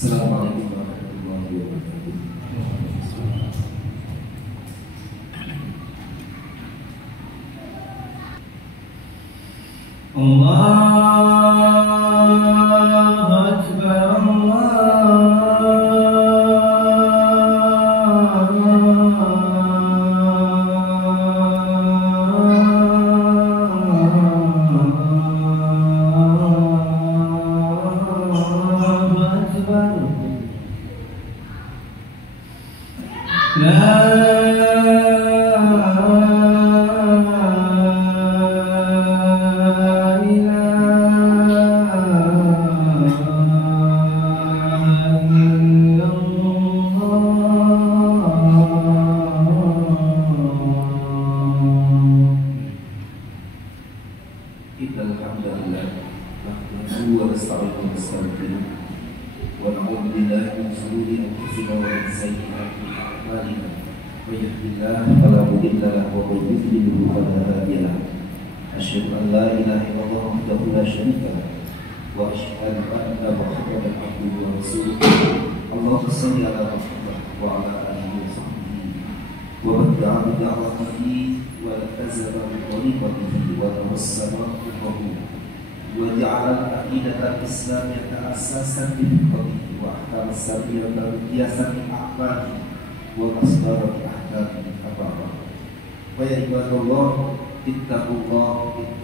Assalamualaikum warahmatullahi wabarakatuh. Allahu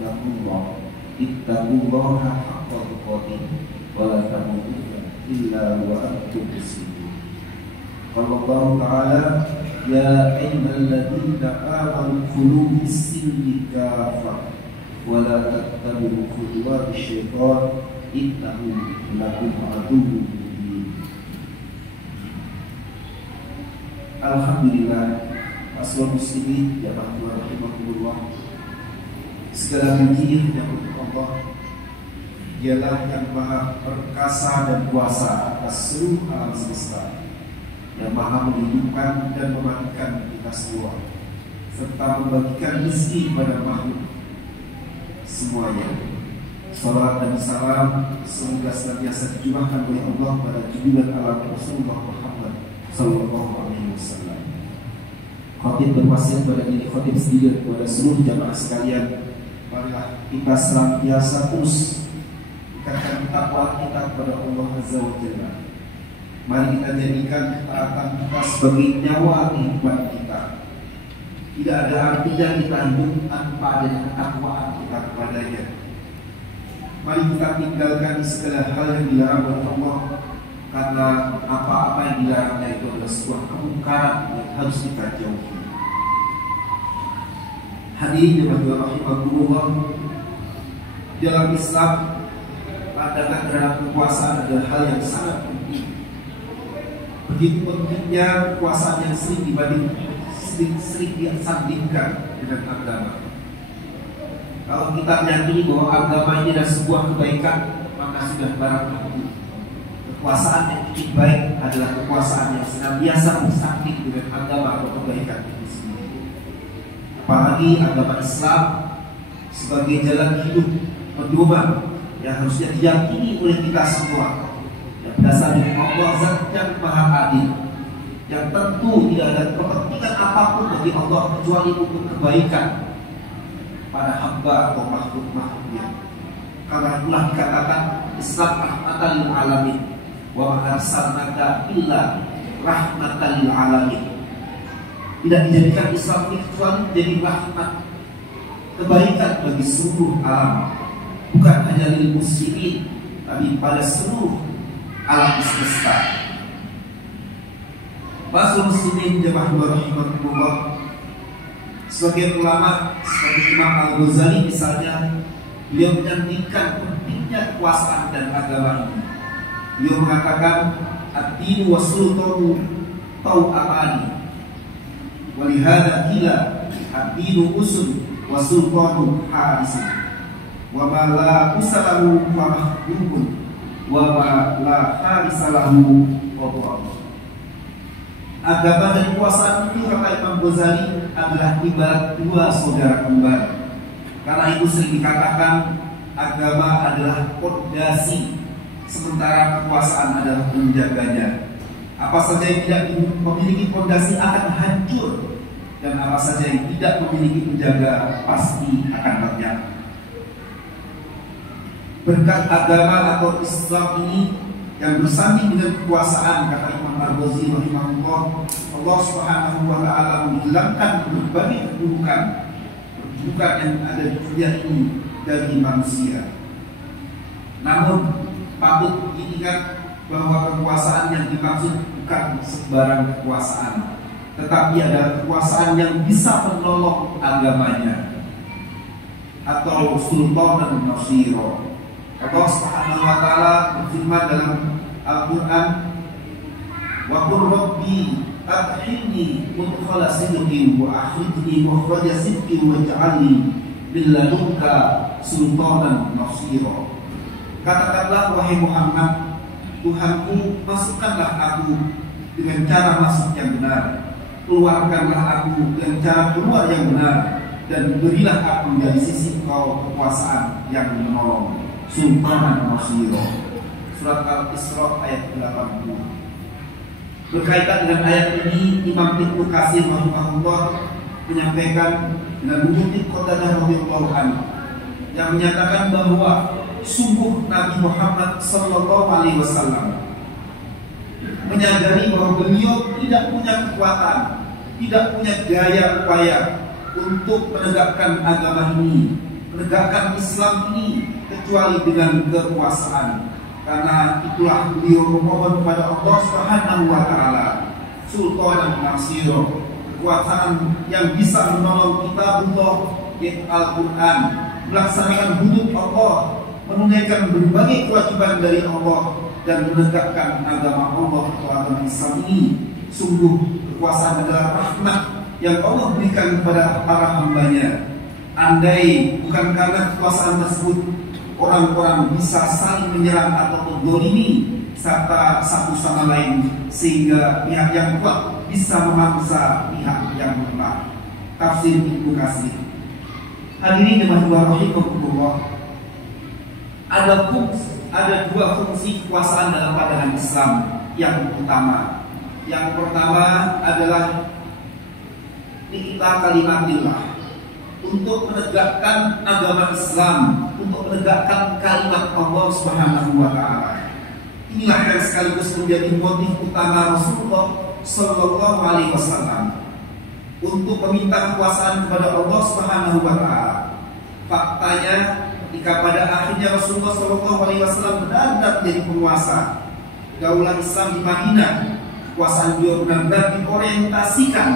Akbar, ittaqullaha haqqa tuqatih wa la tamutunna illa wa antum muslimun. Qala Allah Ta'ala, ya ayyuhalladzina amanu khulu fis-silmi kaffah wa la tattabi'u khutuwati syaitan innahu lakum aduwwun mubin. Alhamdulillah, asal muslimin jamaah Tuhan rahimakumullah. Segala puji hanya untuk Allah. Dialah yang maha perkasa dan kuasa atas seluruh alam semesta, yang maha menghidupkan dan mematikan kita semua, serta membagikan rezeki kepada makhluk semuanya. Salam dan salam semoga senantiasa dicurahkan oleh Allah pada junjungan alam Rasulullah Muhammad Sallallahu Alaihi Wasallam. Khatib berwasiat pada diri khatib sendiri kepada seluruh jamaah sekalian, marilah kita senantiasa terus tingkatkan takwa kita kepada Allah Azza wa Jalla. Mari kita jadikan ketaatan kita sebagai nyawa kehidupan kita. Tidak ada artinya kita hidup tanpa adanya ketakwaan kita kepadanya. Mari kita tinggalkan segala hal yang dilarang oleh Allah, karena apa-apa yang dilarangnya itu adalah sebuah kemungkaran yang harus kita jauhi. Hadirin yang rahimahullah, dalam Islam pandangan terhadap kekuasaan adalah hal yang sangat penting. Begitu pentingnya kekuasaan yang sering disandingkan dengan agama. Kalau kita meyakini bahwa agama ini adalah sebuah kebaikan, maka sudah barang tentu kekuasaan yang lebih baik adalah kekuasaan yang senantiasa bersanding dengan agama atau kebaikan itu sendiri. Apalagi agama Islam sebagai jalan hidup pedoman yang harusnya diyakini oleh kita semua, yang berdasar dari Allah Zat yang Maha Adil, yang tentu tidak ada kepentingan apapun bagi Allah kecuali untuk kebaikan pada hamba atau makhluk-makhluknya. Karena itulah dikatakan Islam rahmatan lil alamin, wa ma arsalnaka illa rahmatan lil alamin. Tidak dijadikan Islam ini kecuali menjadi rahmat, kebaikan bagi seluruh alam, bukan hanya lil muslimin, tapi pada seluruh alam semesta. Masuk muslimin jemaah rahimahullah, sebagai ulama seperti Imam Al-Ghazali misalnya, beliau menyantingkan pentingnya kekuasaan dan agama ini. Beliau mengatakan ad-dinu wa sultanu tau'amani, walihada kila ad-dinu usul wa sultanu harisin, wa ma la usalahu wa mahdumun, wa ma la harisalahu wa. Agama dan kekuasaan itu, kata Imam Ghazali, adalah ibarat dua saudara kembar. Karena itu sering dikatakan agama adalah pondasi sementara kekuasaan adalah menjaganya. Apa saja yang tidak memiliki fondasi akan hancur, dan apa saja yang tidak memiliki penjaga pasti akan lenyap. Berkat agama atau Islam ini yang bersanding dengan kekuasaan, kata Imam Al-Ghazi rahimahullah, Allah Subhanahu wa taala menghilangkan berbagai keburukan yang ada di dunia ini dari manusia. Namun patut diingat bahwa kekuasaan yang dimaksud bukan sembarang kekuasaan, tetapi adalah kekuasaan yang bisa menolong agamanya, atau sultanan nasira. Allah Subhanahu wa taala berfirman dalam Al-Qur'an, "Wa qur rabbi adkhilni mudkhala sidqin wa akhrijni mukhraja sidqin waj'alni min ladunka sultanan nasira." Katakanlah wahai Muhammad, Tuhanku, masukkanlah aku dengan cara masuk yang benar, keluarkanlah aku dengan cara keluar yang benar, dan berilah aku dari sisi Engkau kekuasaan yang menolong, sultanan nasira. Surat Al-Isra ayat 80. Berkaitan dengan ayat ini, Imam Ibnu Katsir rahimahullah menyampaikan dengan mengutip Qatadah radhiyallahu anhu yang menyatakan bahwa sungguh Nabi Muhammad sallallahu alaihi wasallam menyadari bahwa beliau tidak punya kekuatan, tidak punya daya upaya untuk menegakkan agama ini, menegakkan Islam ini, kecuali dengan kekuasaan. Karena itulah beliau memohon kepada Allah Subhanahu wa taala sultanan nasira, kekuasaan yang bisa menolong kitabullah, yaitu Al-Qur'an, melaksanakan hudud Allah, menunaikan berbagai kewajiban dari Allah, dan menegakkan agama Allah atau agama Islam ini. Sungguh kekuasaan adalah rahmat yang Allah berikan kepada para hambanya. Andai bukan karena kekuasaan tersebut, orang-orang bisa saling menyerang atau menzalimi serta satu sama lain, sehingga pihak yang kuat bisa memangsa pihak yang lemah. Tafsir Ibnu Katsir. Hadirin jemaah rahimahumullah, ada dua fungsi kekuasaan dalam pandangan Islam yang utama. Yang pertama adalah li'ila kalimatillah, untuk menegakkan agama Islam, untuk menegakkan kalimat Allah Subhanahu wa taala. Inilah yang sekaligus menjadi motif utama Rasulullah sallallahu alaihi wasallam untuk meminta kekuasaan kepada Allah Subhanahu wa taala. Faktanya, ketika pada akhirnya Rasulullah sallallahu alaihi wasallam benar-benar menjadi penguasa daulah Islam di Madinah, kekuasaan beliau benar-benar diorientasikan,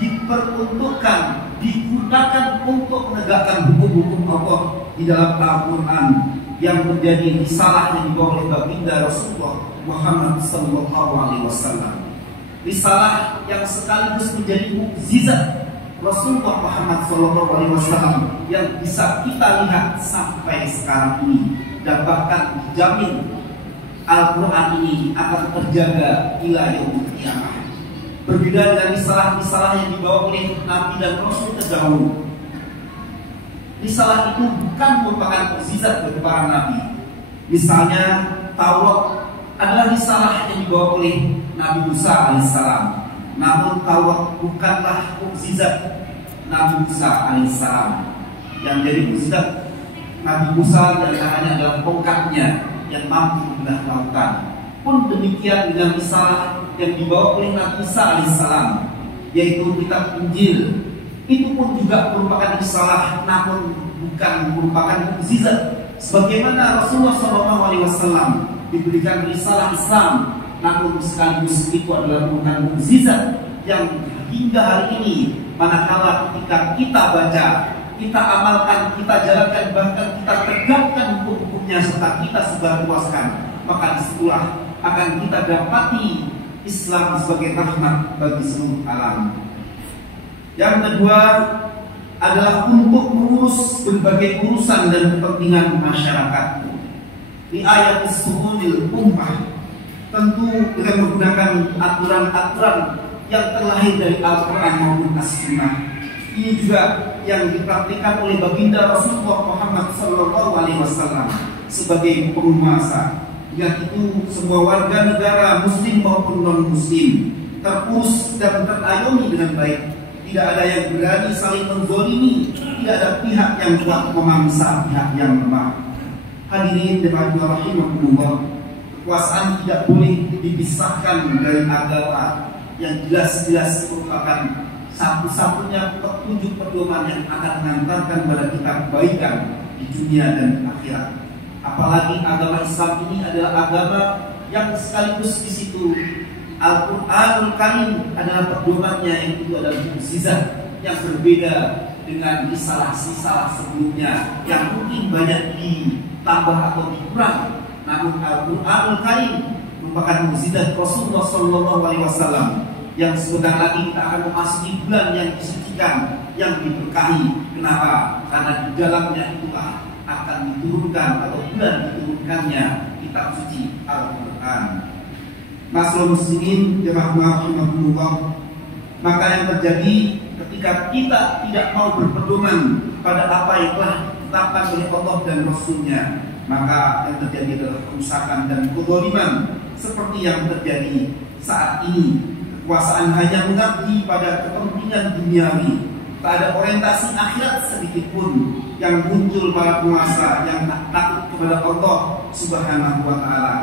diperuntukkan, digunakan untuk menegakkan hukum-hukum Allah di dalam Al-Quran yang menjadi risalah yang dibawa oleh baginda Rasulullah Muhammad sallallahu alaihi wasallam. Risalah yang sekaligus menjadi mukjizat Rasulullah Muhammad sallallahu alaihi wasallam yang bisa kita lihat sampai sekarang ini, dan bahkan dijamin Al-Quran ini akan terjaga ila yaumil qiyamah. Berbeda dengan risalah-risalah yang dibawa oleh Nabi dan Rasul terdahulu. Risalah itu bukan merupakan mukjizat bagi para Nabi. Misalnya Taurat adalah risalah yang dibawa oleh Nabi Musa alaihissalam. Namun Taurat bukanlah mukjizat Nabi Musa alaihissalam. Yang jadi mukjizat Nabi Musa hanya adalah tongkatnya yang mampu membelah lautan. Pun demikian dengan risalah yang dibawa oleh Nabi Isa alaihissalam, yaitu kitab Injil. Itu pun juga merupakan risalah, namun bukan merupakan mukjizat. Sebagaimana Rasulullah SAW diberikan risalah Islam, namun sekaligus itu adalah bukan mukjizat yang hingga hari ini, manakala ketika kita baca, kita amalkan, kita jalankan, bahkan kita tegakkan hukum-hukumnya serta kita sebarluaskan, maka disitulah akan kita dapati Islam sebagai rahmat bagi seluruh alam. Yang kedua adalah untuk mengurus berbagai urusan dan kepentingan masyarakat. Di ayat suhunil ummah, tentu dengan menggunakan aturan-aturan yang terlahir dari Al-Quran maupun As-Sunnah. Ini juga yang dipraktikkan oleh baginda Rasulullah Muhammad SAW sebagai penguasa. Yang itu semua warga negara muslim maupun non-muslim terurus dan terayomi dengan baik. Tidak ada yang berani saling menzalimi, tidak ada pihak yang kuat memangsa pihak yang lemah. Hadirin jemaah rahimakumullah, kekuasaan tidak boleh dipisahkan dari agama yang jelas-jelas merupakan satu-satunya petunjuk pedoman yang akan mengantarkan pada kita kebaikan di dunia dan akhirat. Apalagi agama Islam ini adalah agama yang sekaligus di situ Al-Quranul Karim adalah pedomannya, yang itu adalah mukjizat yang berbeda dengan risalah-risalah sebelumnya yang mungkin banyak ditambah atau dikurang. Namun Al-Quranul Karim merupakan mukjizat Rasulullah SAW yang sebentar lagi kita akan memasuki bulan yang disucikan, yang diberkahi. Kenapa? Karena di dalamnya itulah akan diturunkan atau bulan diturunkannya kitab suci Al-Quran. Masyaallah muslimin jemaah rahimakumullah, maka yang terjadi ketika kita tidak mau berpedoman pada apa yang telah ditetapkan oleh Allah dan Rasul-Nya, maka yang terjadi adalah kerusakan dan kezaliman seperti yang terjadi saat ini. Kekuasaan hanya mengabdi pada kepentingan duniawi, tak ada orientasi akhirat sedikit pun. Yang muncul para penguasa yang takut kepada Allah Subhanahu wa Ta'ala,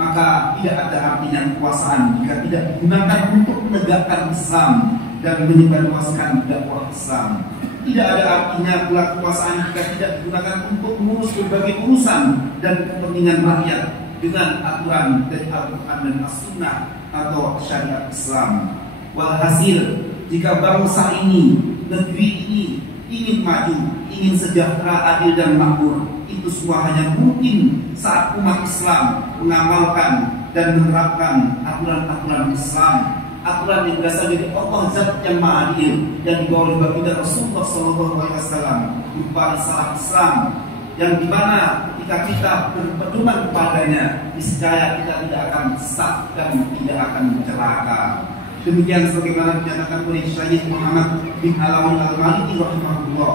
maka tidak ada artinya kekuasaan jika tidak digunakan untuk menegakkan Islam dan menyebarluaskan dakwah Islam. Tidak ada artinya pula kekuasaan jika tidak digunakan untuk mengurus berbagai urusan dan kepentingan rakyat dengan aturan dari Al-Quran dan As-Sunnah atau syariat Islam. Walhasil, jika bangsa ini, negeri ini ingin maju, ingin sejahtera, adil dan makmur, itu semua hanya mungkin saat umat Islam mengamalkan dan menerapkan aturan-aturan Islam, aturan yang berasal dari Allah Zat yang Maha Adil yang dibawa oleh baginda Rasulullah SAW berupa risalah Islam, yang dimana ketika kita berpedoman kepadanya, niscaya kita tidak akan sesat dan tidak akan celaka. Demikian sebagaimana dinyatakan oleh Syekh Muhammad bin Alawi Al-Maliki rahimahullah.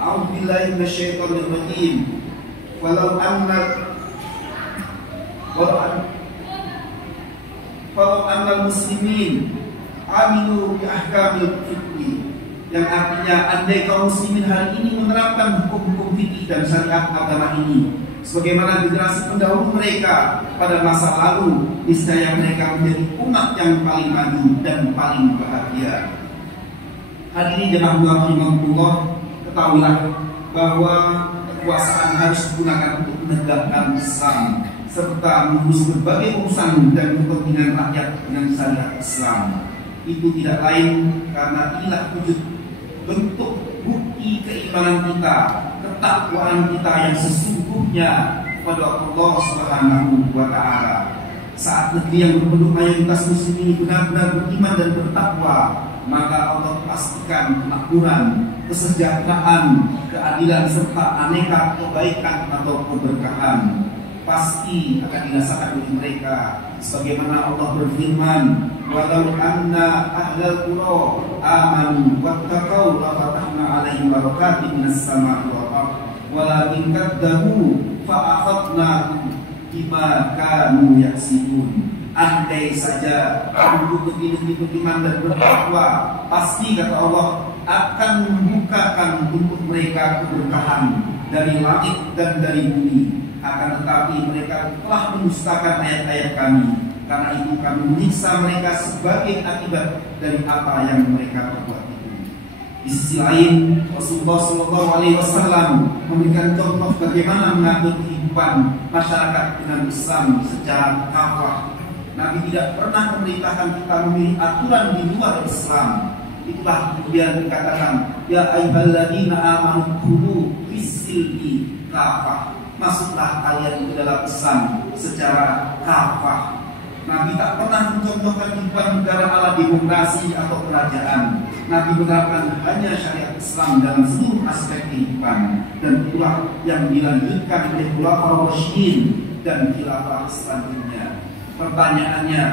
A'udzu billahi minasyaitonir rajim. Walau annal muslimin aminu bi ahkamil fiqh, yang artinya andai kaum muslimin hari ini menerapkan hukum-hukum fikih dan syariat agama ini sebagaimana generasi pendahulu mereka pada masa lalu, niscaya mereka menjadi umat yang paling maju dan paling bahagia. Hadirin jemaah rahimakumullah, ketahuilah bahwa kekuasaan harus digunakan untuk menegakkan Islam serta mengurus berbagai urusan dan kepentingan rakyat dengan syariat Islam. Itu tidak lain karena inilah wujud bentuk bukti keimanan kita, ketakwaan kita yang sesungguhnya kepada Allah Subhanahu wa Ta'ala. Saat negeri yang berpenduduk mayoritas muslim ini benar-benar beriman dan bertakwa, maka Allah pastikan kemakmuran, kesejahteraan, keadilan serta aneka kebaikan atau keberkahan pasti akan dirasakan oleh mereka. Sebagaimana Allah berfirman, walau anna ahlal qura amanu wattaqau la fatahna 'alaihim barakatin minas sama'i wal ardh walakin kadzabu fa akhadnahum bima kanu yaksibun. Andai saja penduduk negeri beriman dan bertakwa, pasti kata Allah akan membukakan untuk mereka keberkahan dari langit dan dari bumi. Akan tetapi mereka telah mendustakan ayat-ayat kami, karena itu kami menyiksa mereka sebagai akibat dari apa yang mereka perbuat itu. Di sisi lain, Rasulullah SAW memberikan contoh bagaimana mengatur kehidupan masyarakat dengan Islam secara kafah. Nabi tidak pernah memerintahkan kita memilih aturan di luar Islam. Itulah kemudian dikatakan, ya ayyuhalladzina amanu khudhu bis-silmi kafah. Masuklah kalian ke dalam Islam secara kafah. Nabi tak pernah mencontohkan kehidupan negara ala demokrasi atau kerajaan. Nabi menerapkan hanya syariat Islam dalam seluruh aspek kehidupan, dan itulah yang dilanjutkan oleh Khulafaur Rasyidin dan khilafah selanjutnya. Pertanyaannya,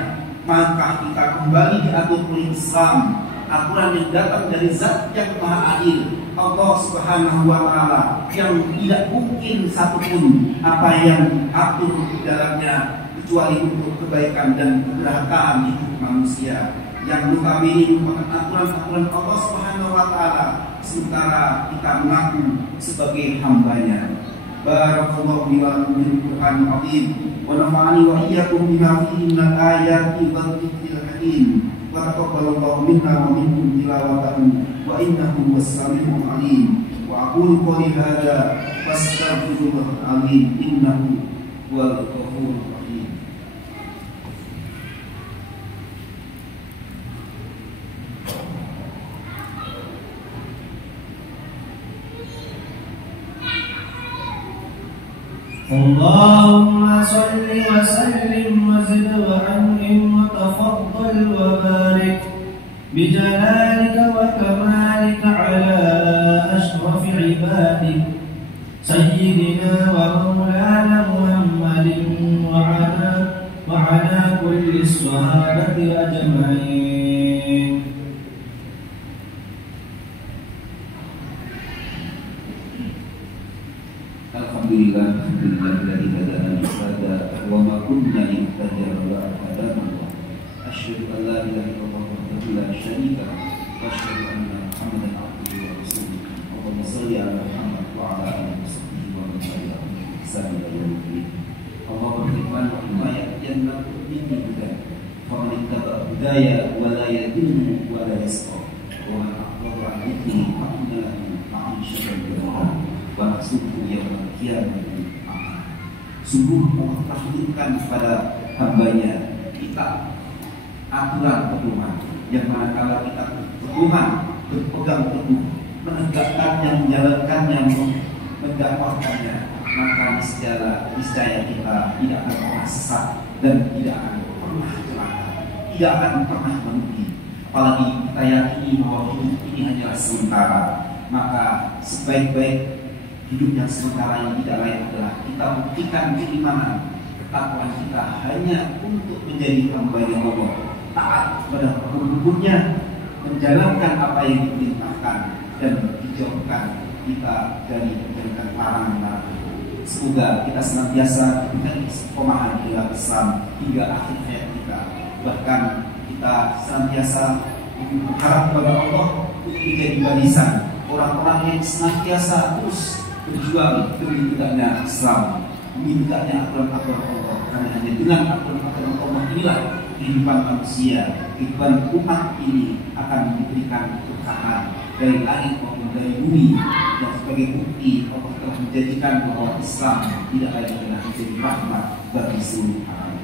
maka kita kembali diatur oleh Islam, aturan yang datang dari Zat yang Maha Adil, Allah Subhanahu wa Ta'ala yang tidak mungkin satupun apa yang diatur di dalamnya kecuali untuk kebaikan dan keberkahan hidup manusia, yang notabene merupakan aturan-aturan Allah Subhanahu wa Ta'ala, sementara kita mengaku sebagai hambanya. Barakallahu li wa lakum bil Qur'anil azim wa nafa'ani wa iyyakum bima fihi minal ayati wal dzikril hakim. Wa taqabbalallahu minna wa minkum tilawatahu wa innahu was-sami'ul 'alim. Wa aqulu qawli hadza wastaghfirullahal 'azim innahu huwal ghafurur rahim. Allahumma salli wa sallim wa zid wa an'im wa tafaddal wa barik bi jalalika wa kamalika ala ashrafil ibadik sayyidina wa maulana Muhammadin wa ala kulli sahabati ajma'in. Alhamdulillahilladzi hadana li hadza wa ma kunna linahtadiya lawla an hadana Allah. Asyhadu an la ilaha illallah wahdahu la syarika lahu wa asyhadu anna Muhammadan abduhu wa rasuluh. Allahumma shalli ala Muhammad wa ala alihi washabbihi wa man tabi'ahum bi ihsan ila yaumil din. Allah berfirman, "Wa ma ya'tiyannakum min hudan faman ittaba'a hudaya wa la yadhillu wa la yasqa wa man aqbala 'ala dhikri fa inna lahu ma'ishatan dhanka." Sungguh Allah takdirkan kepada hambanya kita aturan pedoman yang manakala kita berpedoman, berpegang teguh, menegakkannya, menjalankannya, mendakwahkannya, maka niscaya kita tidak akan pernah sesat dan tidak akan pernah celaka, tidak akan pernah merugi. Apalagi kita yakini bahwa hidup ini hanyalah sementara, maka sebaik-baik hidup yang sementara yang tidak lain adalah kita buktikan keimanan, ketakwaan kita hanya untuk menjadi hamba yang Allah, taat kepada hukum-hukumnya, menjalankan apa yang diperintahkan dan dijauhkan kita dari menjadikan larangan. Semoga kita senantiasa diberikan istiqomah dalam Islam hingga akhir hayat kita. Bahkan kita senantiasa berharap kepada Allah untuk menjadi barisan orang-orang yang senantiasa terus berjuang demi tegaknya Islam, demi tegaknya aturan-aturan Allah. Karena hanya dengan aturan-aturan Allah inilah kehidupan manusia, kehidupan umat ini akan diberikan keberkahan dari langit maupun dari bumi. Dan sebagai bukti Allah telah menjanjikan bahwa Islam tidak lain adalah menjadi rahmat bagi seluruh alam.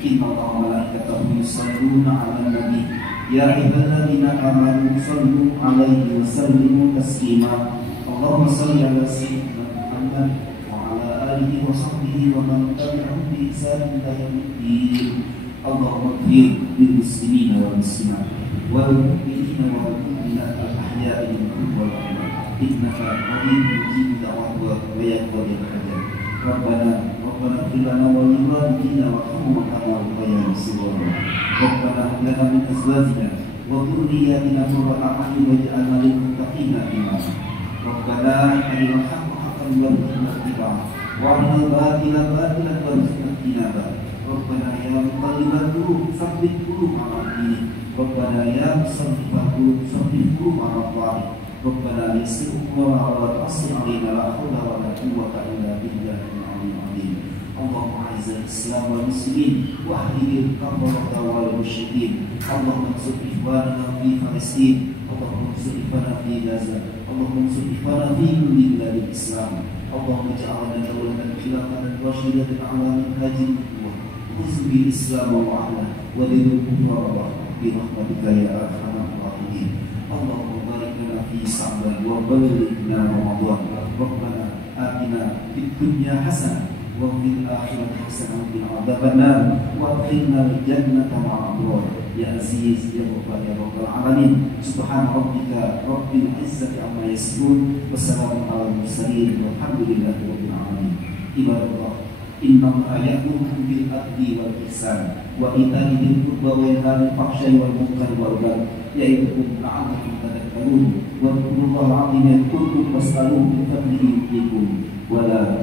Inna Allaha wa malaikatahu yusholluna 'alan nabi ya ayyuhalladzina amanu shollu 'alaihi wa sallimu taslima. Allahumma shalli ala sayyidina Muhammad wa ala alihi wa sahbihi wa man tabi'ahum bi ihsan ila yaumiddin. Allahumma ighfir lil muslimina wal muslimat wal mu'minina wal mu'minat al ahya'i minhum wal amwat innaka qaribun mujibud da'wat wa yaqdir hajat. Rabbana ighfir lana wa li walidina warhamhum kama rabbayana shighara. Rabbana hab lana min azwajina wa dhurriyyatina qurrata a'yun waj'alna lil muttaqina imama. Rabbana arinal haqqa haqqan warzuqna ittiba'ah wa arinal batila batilan warzuqna ijtinabah. Rabbana ya muqallibal qulub tsabbit qulubana 'ala dinik. Rabbana ya musarrifal qulub tsabbit qulubana 'ala tha'atik. Rabbana yassir umurana wa la tu'assir 'alaina la haula wa la quwwata illa billahil 'aliyyil 'azim. Allahumma a'izzal Islam wal muslimin wa ahlil kafarata wal musyrikin. Allahumma ansur ikhwanana fi Palestin. Allahumma ansur ikhwanana fi Gaza. Allahumma ansur ikhwanana fi kulli biladil Islam. Allahumma ja'alna dawlatan khilafatan rasyidatan 'ala minhajil nubuwwah. Khudh bil Islam wa ahlihi wa dhil kufar bi rahmatika ya arhamar rahimin. Allahumma barik lana fi Sha'ban wa ballighna Ramadan. Rabbana atina fid dunya hasanah wa fil akhirati hasanah wa qina adzabannar wa adkhilna al-jannata ma'al abrar. Ya Aziz ya Ghaffar ya Rabbal alamin. Subhana rabbika rabbil izzati amma yasifun wa salamun alal mursalin walhamdulillahi rabbil alamin. Ibadallah Innallaha ya'muru bil adli wal ihsan wa ita'i dzil qurba wa yanha 'anil fahsya'i wal munkari wal baghi ya'idukum la'allakum tadhakkarun. Wa dhkurullaha 'azima yadhkurkum was'aluhu min fadlihi yu'tikum wa la